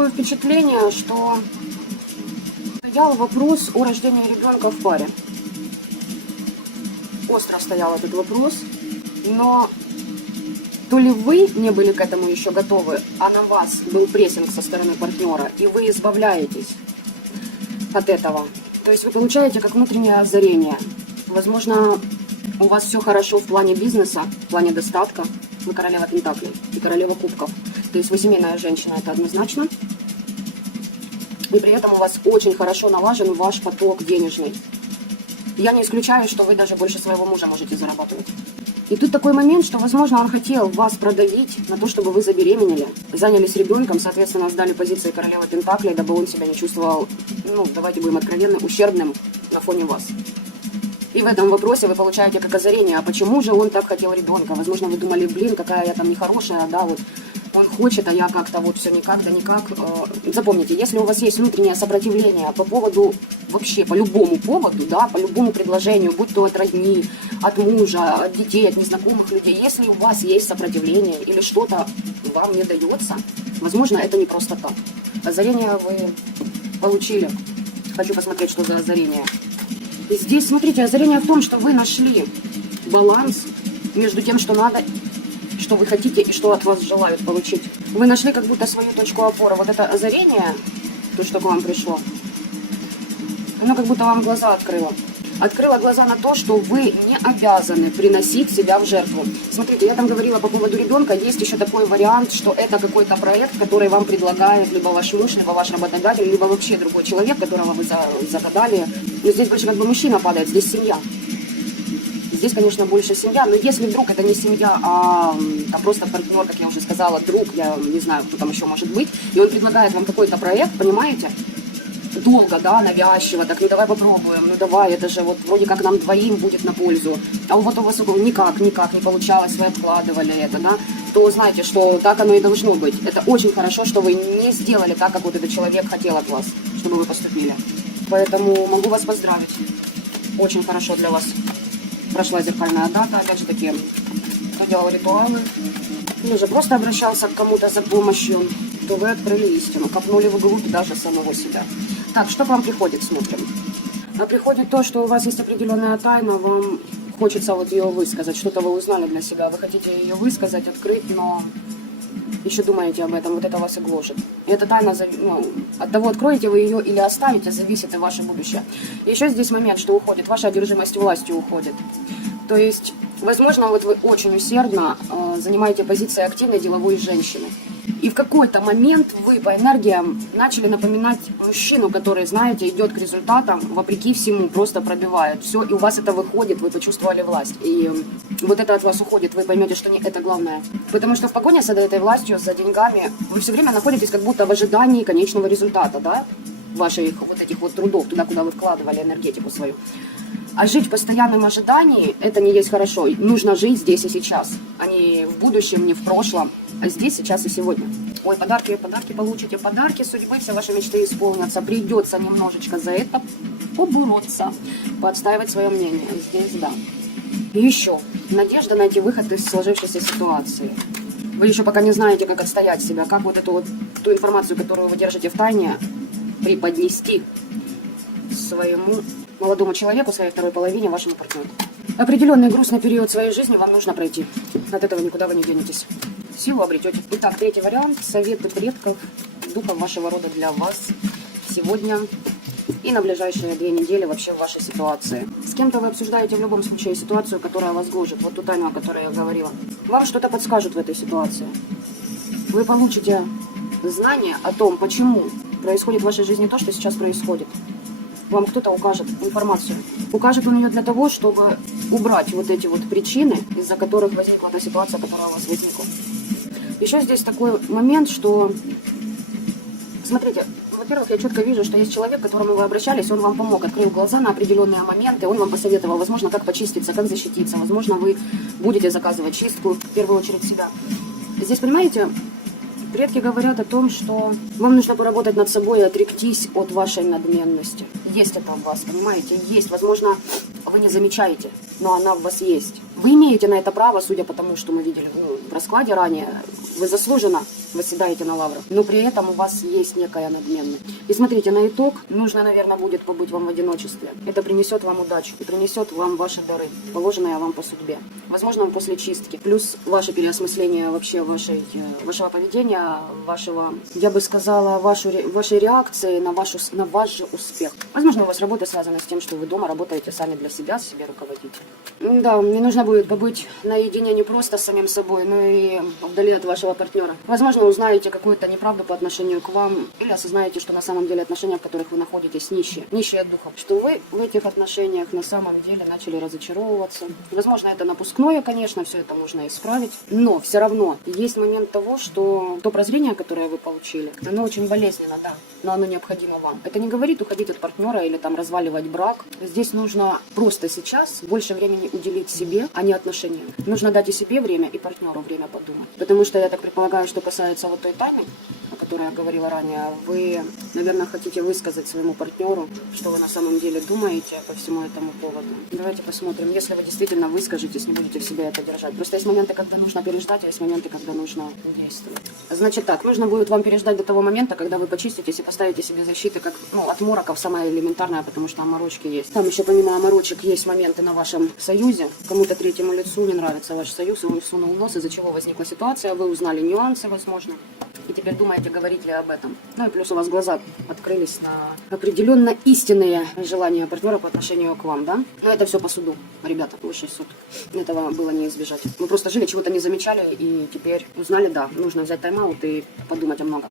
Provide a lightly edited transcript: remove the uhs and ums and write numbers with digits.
такое впечатление, что стоял вопрос о рождении ребенка в паре. Остро стоял этот вопрос, но то ли вы не были к этому еще готовы, а на вас был прессинг со стороны партнера, и вы избавляетесь от этого. То есть вы получаете как внутреннее озарение. Возможно, у вас все хорошо в плане бизнеса, в плане достатка. Вы королева пентаклей и королева кубков. То есть вы семейная женщина, это однозначно. И при этом у вас очень хорошо налажен ваш поток денежный. Я не исключаю, что вы даже больше своего мужа можете зарабатывать. И тут такой момент, что, возможно, он хотел вас продавить на то, чтобы вы забеременели, занялись ребенком, соответственно, сдали позиции королевы пентаклей, дабы он себя не чувствовал, давайте будем откровенны, ущербным на фоне вас. И в этом вопросе вы получаете как озарение, а почему же он так хотел ребенка? Возможно, вы думали, какая я там нехорошая, да, вот он хочет, а я как-то вот все никак, да никак. Запомните, если у вас есть внутреннее сопротивление по поводу, вообще по любому поводу, да, по любому предложению, будь то от родни, от мужа, от детей, от незнакомых людей, если у вас есть сопротивление или что-то вам не дается, возможно, это не просто так. Озарение вы получили. Хочу посмотреть, что за озарение. И здесь, смотрите, озарение в том, что вы нашли баланс между тем, что надо, что вы хотите и что от вас желают получить. Вы нашли как будто свою точку опоры. Вот это озарение, то, что к вам пришло, оно как будто вам глаза открыло. Открыла глаза на то, что вы не обязаны приносить себя в жертву. Смотрите, я там говорила по поводу ребенка, есть еще такой вариант, что это какой-то проект, который вам предлагает либо ваш муж, либо ваш работодатель, либо вообще другой человек, которого вы загадали. Но здесь больше как бы мужчина падает, здесь семья. Здесь, конечно, больше семья, но если вдруг это не семья, а просто партнер, как я уже сказала, друг, я не знаю, кто там еще может быть, и он предлагает вам какой-то проект, понимаете? Долго, да, навязчиво, так, давай попробуем, давай, это же вот вроде как нам двоим будет на пользу, а вот у вас никак не получалось, вы откладывали это, да, то знаете, что так оно и должно быть. Это очень хорошо, что вы не сделали так, как вот этот человек хотел от вас, чтобы вы поступили. Поэтому могу вас поздравить. Очень хорошо для вас прошла зеркальная дата, опять же таки, кто делал ритуалы, или же просто обращался к кому-то за помощью, то вы открыли истину, копнули вглубь даже самого себя. Так, что к вам приходит, смотрим. А приходит то, что у вас есть определенная тайна, вам хочется вот ее высказать, что-то вы узнали для себя, вы хотите ее высказать, открыть, но еще думаете об этом, вот это вас и гложет. И эта тайна, от того, откроете вы ее или оставите, зависит и ваше будущее. И еще здесь момент, что уходит, ваша одержимость властью уходит. То есть, возможно, вот вы очень усердно занимаете позиции активной деловой женщины. И в какой-то момент вы по энергиям начали напоминать мужчину, который, знаете, идет к результатам, вопреки всему, просто пробивает все, и у вас это выходит, вы почувствовали власть. И вот это от вас уходит, вы поймете, что не это главное. Потому что в погоне за этой властью, за деньгами, вы все время находитесь как будто в ожидании конечного результата, да, ваших вот этих вот трудов, туда, куда вы вкладывали энергетику свою. А жить в постоянном ожидании, это не есть хорошо. Нужно жить здесь и сейчас, а не в будущем, не в прошлом, а здесь, сейчас и сегодня. Ой, подарки получите, подарки судьбы, все ваши мечты исполнятся. Придется немножечко за это побороться, поотстаивать свое мнение. Здесь да. И еще, надежда найти выход из сложившейся ситуации. Вы еще пока не знаете, как отстоять себя, как вот эту вот ту информацию, которую вы держите в тайне, преподнести своему молодому человеку, своей второй половине, вашему партнеру. Определенный грустный период своей жизни вам нужно пройти. От этого никуда вы не денетесь. Силу обретете. Итак, третий вариант. Советы предков, духов вашего рода для вас сегодня и на ближайшие 2 недели вообще в вашей ситуации. С кем-то вы обсуждаете в любом случае ситуацию, которая вас гложет. Вот ту тайну, о которой я говорила. Вам что-то подскажут в этой ситуации. Вы получите знание о том, почему происходит в вашей жизни то, что сейчас происходит. Вам кто-то укажет информацию. Укажет он ее для того, чтобы убрать вот эти вот причины, из-за которых возникла та ситуация, которая у вас возникла. Еще здесь такой момент, что, смотрите, во-первых, я четко вижу, что есть человек, к которому вы обращались, он вам помог, открыл глаза на определенные моменты, он вам посоветовал, возможно, как почиститься, как защититься, возможно, вы будете заказывать чистку, в первую очередь себя. Здесь, понимаете, предки говорят о том, что вам нужно поработать над собой и отректись от вашей надменности. Есть это у вас, понимаете? Есть. Возможно, вы не замечаете, но она у вас есть. Вы имеете на это право, судя по тому, что мы видели, раскладе ранее, вы заслуженно восседаете на лаврах, но при этом у вас есть некая надменность. И смотрите, на итог нужно, наверное, будет побыть вам в одиночестве. Это принесет вам удачу и принесет вам ваши дары, положенные вам по судьбе. Возможно, после чистки. Плюс ваше переосмысление вообще вашего поведения, вашего, я бы сказала, вашей реакции на ваш же успех. Возможно, у вас работа связана с тем, что вы дома работаете сами для себя, себе руководите. Да, мне нужно будет побыть наедине не просто с самим собой, но и вдали от вашего партнера. Возможно, узнаете какую-то неправду по отношению к вам, или осознаете, что на самом деле отношения, в которых вы находитесь, нищие духом. Что вы в этих отношениях на самом деле начали разочаровываться. Возможно, это напускное, конечно, все это можно исправить, но все равно есть момент того, что то прозрение, которое вы получили, оно очень болезненно, да, но оно необходимо вам. Это не говорит уходить от партнера или там разваливать брак. Здесь нужно просто сейчас больше времени уделить себе, а не отношениям. Нужно дать и себе время, и партнеру время подумать. Потому что я так предполагаю, что касается вот той тайны, о которой я говорила ранее, вы, наверное, хотите высказать своему партнеру, что вы на самом деле думаете по всему этому поводу. Давайте посмотрим, если вы действительно выскажетесь, не будете в себе это держать. Просто есть моменты, когда нужно переждать, а есть моменты, когда нужно действовать. Значит так, нужно будет вам переждать до того момента, когда вы почиститесь и поставите себе защиты, как, от мороков самое элементарное, потому что оморочки есть. Там еще помимо оморочек есть моменты на вашем союзе. Кому-то третьему лицу не нравится ваш союз, и он сунул нос, из-за чего возникла ситуация, вы узнали нюансы, возможно, и теперь думаете, говорить ли об этом. Ну и плюс у вас глаза открылись на определенно истинные желания партнера по отношению к вам, да? Но это все по суду, ребята, высший суд. Этого было не избежать. Мы просто жили, чего-то не замечали, и теперь узнали, да, нужно взять тайм-аут и подумать о многом.